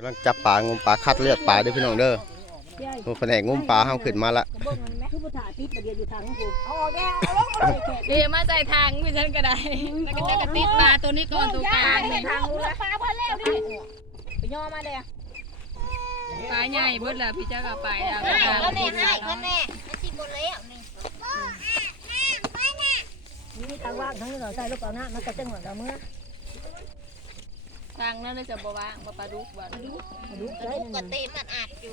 กำลังจับปลางมปลาคัดเลือดปลาเด้วยพี่น้องเด้อโอ้แผนกงมปลาเฮาขึ้นมาละเบิ่งมันแม่คือบ่ถ่ายติดประเดี๋ยวอยู่ทางกูเอาออกแกเอาลงมาเลยแขกเดี๋ยวมาใส่ทางพี่ฉันก็ได้แล้วก็จะกระติดปลาตัวนี้ก่อนตัวกลางไปเนี่ยทางกูละปลาเพิ่นแล้วดิไปย่อมาเลยปลาใหญ่เบิดแล้วพี่เจ้าก็ไปแล้วให้เขาแน่ให้เขาแน่มันสิบ่แล้วนี่นี่ทางว่างทางนี้เราใส่ลูกเอาหน้ามันก็จังหวะเราเมื่อ ทางนั้นเลยจะบ่ว่างบ่ปลาดุกบ่ดุกดูกระได้ดูกกระเตมมันอาดอยู่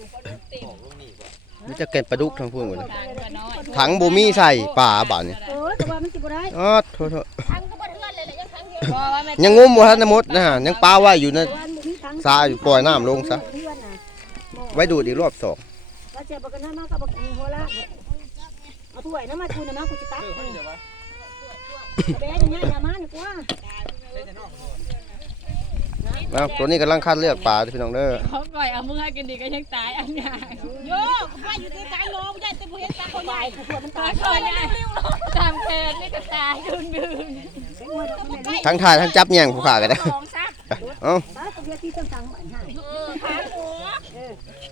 นี่จะเก็บปลาดุกทั้งพวกหมดเลยทางก็น้อยถังบ่มีใส่ปลาบานี่เออแต่ว่ามันสิบ่ได้อ๋อโทษทางก็บ่เทือนเลยแหละยังงเดียวเพราะว่าแม่ยังงมบ่ทันหมดนะฮะยังปลาไว้อยู่นะวันซาอยู่ปล่อยน้ำลงซะไว้ดูดอีกรอบสองว่าเจ็บบ่กันนะมาก็บ่กินหัวละเอาถ้วยน้ำมากูน่ะมากูสิตักเออแบะอย่างเงี้ยอย่ามานี่กว่า อ้าวตัวนี้กำลังคัดเลือกปลาพี่น้องเด้อเขาปล่อยเอามือให้กินดีก็ยังตายอันใหญ่โยกว่าอยู่ในใจโลบ่ได้แต่บ่เห็นตาคนใหญ่ตาคอยใหญ่ตามแขนนี่ก็ตายดึงดึงทั้งถ่ายทั้งจับแย่งผู้ขากันได้สองซักเอ้าตัวเดียวที่ต้องสั่งมันให้เออขาหัว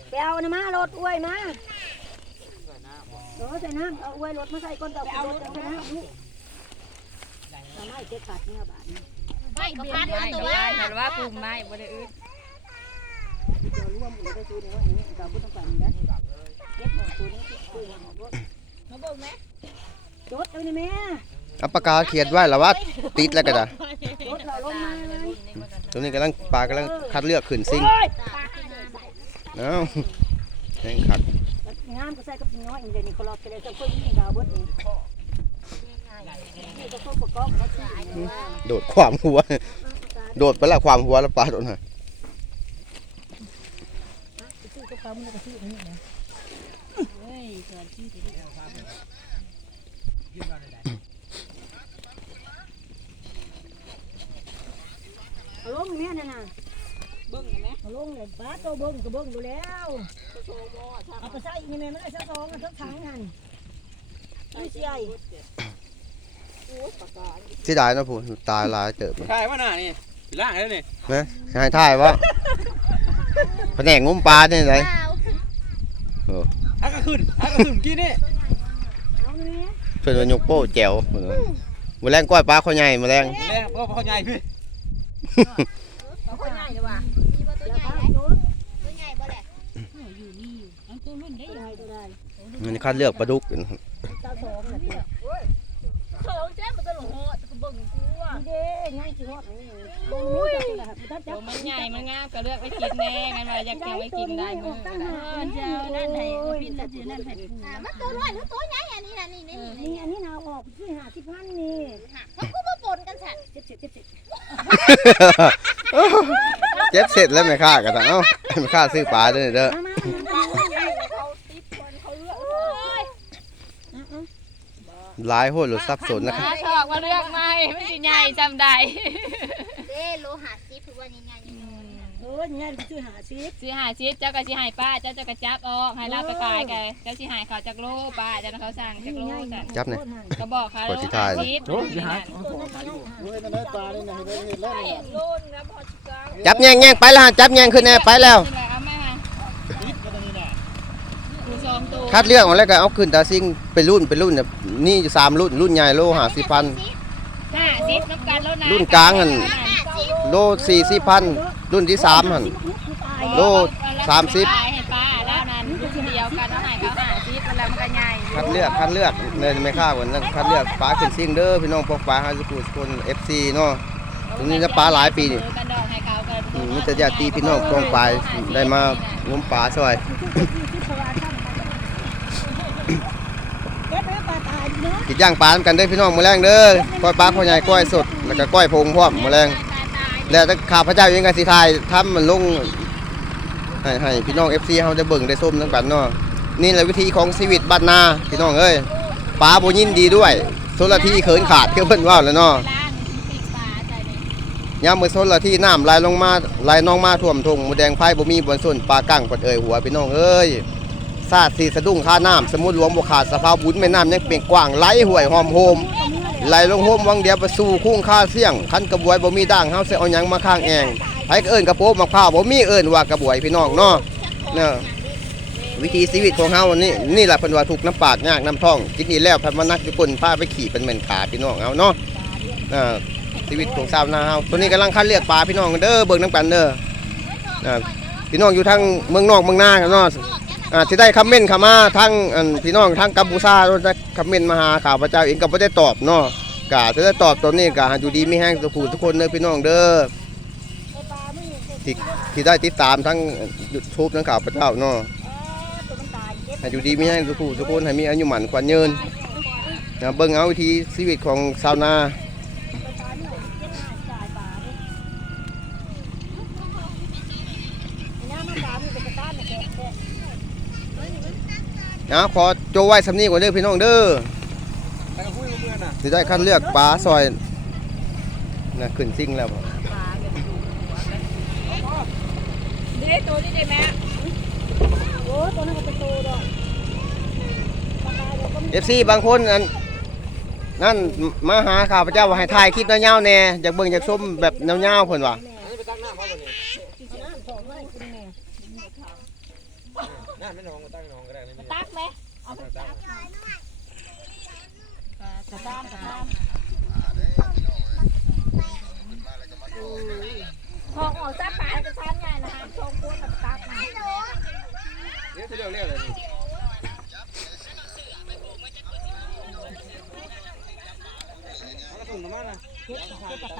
ไปเอานะมารถอ้วยมาโอ้ใส่น้ำเอาอวยรถมาใส่ก้นเดอกเอารถใส่น้ำนี่ทำให้เจ็บขาดเนี่ยบาดนี้ ไม่ก็เบียพัดนเอาไม้ตัก็วได้แต่ว่าปุ่มไม้บ่ได้อึดเดี๋ยวร่วมกันได้ซื้อเนี่ยว่าอางนี้เราไม่ต้องการนะเก็บหมดตัวนี้ตัวนี้หมดรถมาเบิ่งไหมรเอานี่แม่เอาปากกาเขียนไว้แล้วว่าติดแล้วก็ได้รถเราลงมาตัวนี้กำลังปลากำลังคัดเลือกขึ้นซิงเอ้าแห้งขัดงามก็ใส่กับน้อยเดียวนี้เขาลอกกันเลยจะค่อยยิ่งดาวบดนี่ โดดความหัว โดดไปละความหัวแล้วปลาโดดหน่อยซื้อกับเขามันก็ซื้อนี่นะเอาลงแม่นั่นน่ะเบิ่งไหมเอาลงเลยป้าโตเบิ้งก็เบิ้งดูแล้วเอาไปใส่นี่แม่มันได้ซะสองอะทั้งถังนั่นนี่สิไอ้ เสียดายเนาะผู้ตายหลายเติบเลยถ่ายว่าหน้านี่สิล่างแล้วนี่นะให้ถ่ายวะแผนกงมปลาเนี่ยไรฮักก็ขึ้นฮักก็ขึ้นเมื่อกี้นี่เอานี่แม่เพื่อนว่ายกโป้แจ๋วมือแรงก้อยปลาข้อใหญ่มือแรงแล้วพ่อพ่อใหญ่พี่เอาคนง่ายเลยว่ะมีบ่ตัวอย่าใหญ่พาไหมโยนตัวใหญ่บ่แหละได้ตัวได้มันคัดเลือกปลาดุกอยู่นะเจ้า มันใหญ่มันงามก็เลือกไปกินแน่ไงั้นว่าอยากเก็บไว้กินได้มือก็ได้เจ้านั่นให้พินจะนั่นให้อ่ามันตัวน้อยหรือตัวใหญ่อันนี้น่ะนี่นี่นี่อันนี้นาออกที่หาสิบพันนี่เขาก็มาปนกันสั่นเจ็บเจ็บเจ็บเจ็บเจ็บเสร็จแล้วไม่ฆ่ากันนะเอ้าไม่ฆ่าซื้อปลาด้วยเด้อ หลายโหดหรือซับสนนะครับหาชอบว่าเลือกไม่มันสิใหญ่จำได้เด้โลหะซีคือว่ายังไงยังไงเออง่ายคือหาสิบสิหาชิดเจ้าก็สิใหายป้าเจ้าจะกระจับออกให้เราไปขายไงเจ้าสิใหายเขาจากโลป้าเจ้าเขาสั่งจากโลสั่งจับเนี่ย ก็บอกเขากดสิถ่าย ชิดโอ้ยหาจับแย่งแย่งไปแล้วฮะจับแย่งขึ้นแน่ไปแล้วเอาแม่มาดูสองตัว คัดเลือกมาแล้วก็เอาขึ้นตาซิงเป็นรุ่นเป็นรุ่นเนี่ยนี่อยู่สามรุ่นรุ่นใหญ่โลหาสิพัน ห้าสิบน้ำกันแล้วนะรุ่นกลางหั่นห้าสิบโลสี่สิพันรุ่นที่สามหัน โลสามสิบขายให้ป้าแล้วนั้นรุ่นเดียวกันเอาให้เขาห้าสิบแล้วมันก็ใหญ่คัดเลือกคัดเลือกเลยไม่ฆ่ากันนะคัดเลือกปลาขึ้นซิงเด้อพี่น้องพวกปลาฮาสุกุสคนเอฟซีเนาะ ตรงนี้จะปลาหลายปีนี่กันดอกให้เขากัน อืมมิตรญาติพี่น้องกองปลายได้มางมปลาช่วย เก็บไว้ปลาตายเนาะ กินย่างปลาเหมือนกันเด้พี่น้องมือแรงเด้อก้อยปลาข้อใหญ่ก้อยสดแล้วก็ก้อยพงพร้อมมือแรงแล้วถ้าข้าพเจ้าเองก็สิทยทำมันลงให้ให้พี่น้อง FC เฮาได้เบิ่งได้ส้มนำกันเนาะนี่แหละวิธีของชีวิตบ้านนาพี่น้องเอ้ยปลาบ่ยินดีด้วยโซลทีเขินขาดคือเพิ่นว่าแล้วเนาะยยามมื้อโซลทีน้ำไหลลงมาไหลนองมาท่วมทงมูแดงไฟบ่มีบนส่วนปลากั้งปดเอ่ยหัวพี่น้องเอ้ย ซาดสีสะดุ้งค่าน้ำสมุทรหลวงบ่ขาดสภาพบุญแม่น้ำยังเปล่งกว้างไหลห่วยหอมโฮมไหลลงโฮมวังเดียวไปสู่คุ้งค่าเสี่ยงคันกระบวยบ่มีด่างเฮาสิเอาหยังมาข้างแองไผก็เอิ้นกระโปงมะพร้าวบ่มีเอิ้นว่ากระบวยพี่น้องเนาะเนาะวิถีชีวิตของเฮานี่นี่แหละเพิ่นว่าทุกน้ำปากยากน้ำท่องกินนี่แล้วพระมนักอยู่คนพาไปขี่เป็นเหม็นขาพี่น้องเอาเนาะอ่าชีวิตของชาวนาเฮาตัวนี้กำลังคัดเลือกปลาพี่น้องเด้อเบิ่งน้ำกันเด้ออ่าพี่น้องอยู่ทางเมืองนอกเมืองนาเนาะ อ่าสิได้คอมเมนต์เข้ามาทางอันพี่น้องทางกัมพูชาได้คอมเมนต์มาหาข่าวพระเจ้าเองก็บ่ได้ตอบเนาะกะจะได้ตอบตัวนี้กะอยู่ดีมีแห้งสุขทุกคนเด้อพี่น้องเด้อที่ที่ได้ติดตามทั้งยูทูบทั้งข่าวพระเจ้าเนาะให้อยู่ดีมีให้ทุกผู้ทุกคนให้มีอายุหมันขวัญยืนนะเบิ่งเอาวิธีชีวิตของชาวนา นะขอโจไว้สำนีก่อนเด้อพี่น้องเด้อไปกับผู้เมื่อน่ะสิได้คัดเลือกปลาซอยนะขึ้นซิ่งแล้วบ่นี่ได้ตัวนี่ได้ไหมโอ้ตัวนั้นก็เป็นโตดอกปลาตายเดี๋ยวก็มีเอฟซีบางคนอันนั่นมาหาข่าวพระเจ้าว่าให้ถ่ายคลิปยาวๆแน่อยากเบิ่งอยากชมแบบยาวๆเพิ่นว่าอั นนี้ไปตักน้ำเขาบ่เนี่ยน้ำสองไม้คุณแม่น้ำไม่นองก็ตั้งนองก็ได้ไม่มีตักไหมเอาไปตักกระตามกระตามของออกซาปลาจะทานง่ายนะคะชงพวกกับตักมาเดี๋ยวสิเรื่องเรื่องเลยนี่เอากระสุนมานะ